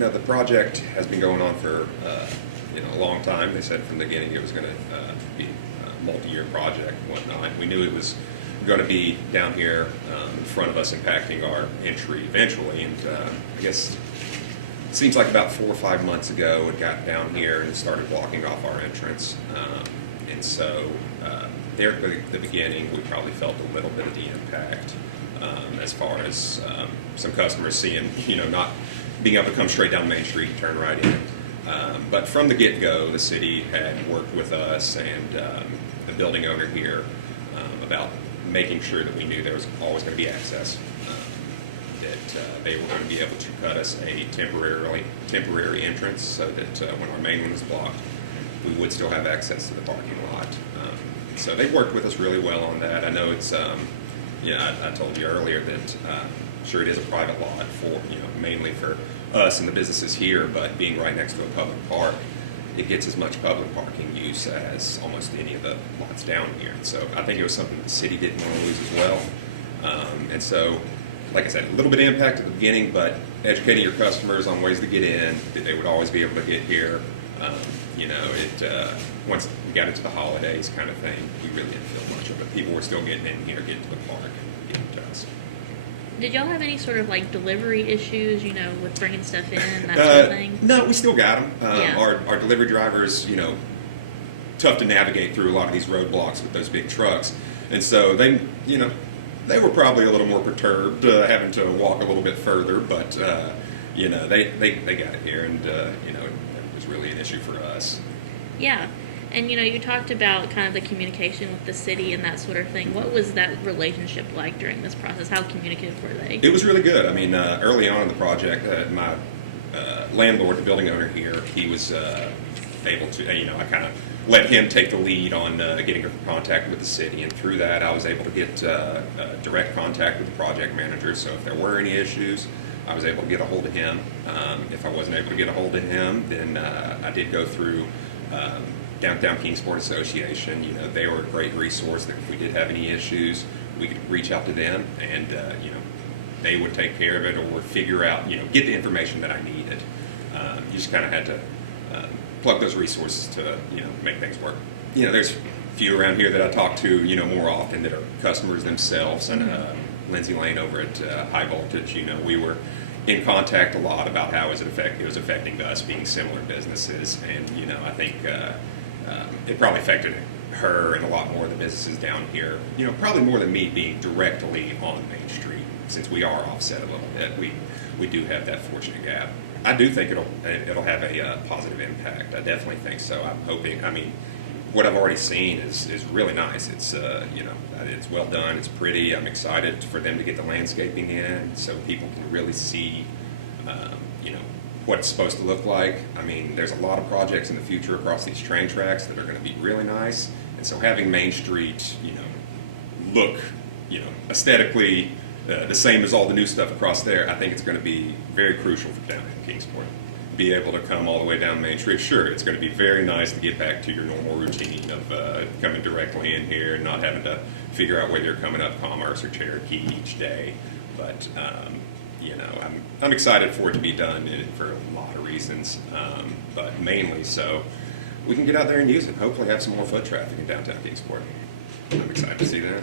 the project has been going on for a long time. They said from the beginning it was going to be a multi-year project and whatnot. We knew it was going to be down here in front of us, impacting our entry eventually. And I guess it seems like about 4 or 5 months ago it got down here and started blocking off our entrance. And so there at the beginning we probably felt a little bit of the impact as far as some customers seeing, not being able to come straight down Main Street and turn right in. But from the get-go, the city had worked with us and the building owner here about making sure that we knew there was always going to be access, that they were going to be able to cut us a temporary entrance so that when our main one was blocked, we would still have access to the parking lot. So they worked with us really well on that. I know it's, I told you earlier that sure it is a private lot for, mainly for us and the businesses here, but being right next to a public park, it gets as much public parking use as almost any of the lots down here. And so I think it was something the city didn't want to lose as well. And so, like I said, a little bit of impact at the beginning, but educating your customers on ways to get in, that they would always be able to get here. Once we got into the holidays kind of thing, we really didn't feel much of it. People were still getting in here, getting to the park, and getting to us. Did y'all have any sort of delivery issues, with bringing stuff in, that sort of thing? No, we still got them. Yeah. Our delivery drivers, tough to navigate through a lot of these roadblocks with those big trucks. And so they were probably a little more perturbed having to walk a little bit further, but, they got it here, and, it was really an issue for us. Yeah. And, you talked about kind of the communication with the city and that sort of thing. What was that relationship like during this process? How communicative were they? It was really good. I mean, early on in the project, my landlord, the building owner here, he was able to, I kind of let him take the lead on getting in contact with the city. And through that, I was able to get direct contact with the project manager. So if there were any issues, I was able to get a hold of him. If I wasn't able to get a hold of him, then I did go through Downtown Kingsport Association. They were a great resource that if we did have any issues, we could reach out to them, and they would take care of it or figure out, get the information that I needed. You just kind of had to plug those resources to, make things work. There's a few around here that I talk to, more often that are customers themselves, and Lindsay Lane over at High Voltage, we were in contact a lot about how it was affecting us being similar businesses, and I think it probably affected her and a lot more of the businesses down here. Probably more than me being directly on Main Street, since we are offset a little bit. We do have that fortunate gap. I do think it'll have a positive impact. I definitely think so. I'm hoping. I mean, what I've already seen is really nice. It's it's well done. It's pretty. I'm excited for them to get the landscaping in, so people can really see, what it's supposed to look like. I mean, there's a lot of projects in the future across these train tracks that are going to be really nice, and so having Main Street, look, aesthetically the same as all the new stuff across there, I think it's going to be very crucial for down in Kingsport. Be able to come all the way down Main Street. Sure, it's going to be very nice to get back to your normal routine of coming directly in here and not having to figure out whether you're coming up Commerce or Cherokee each day. But I'm excited for it to be done for a lot of reasons, but mainly so we can get out there and use it. Hopefully, have some more foot traffic in downtown Kingsport. I'm excited to see that.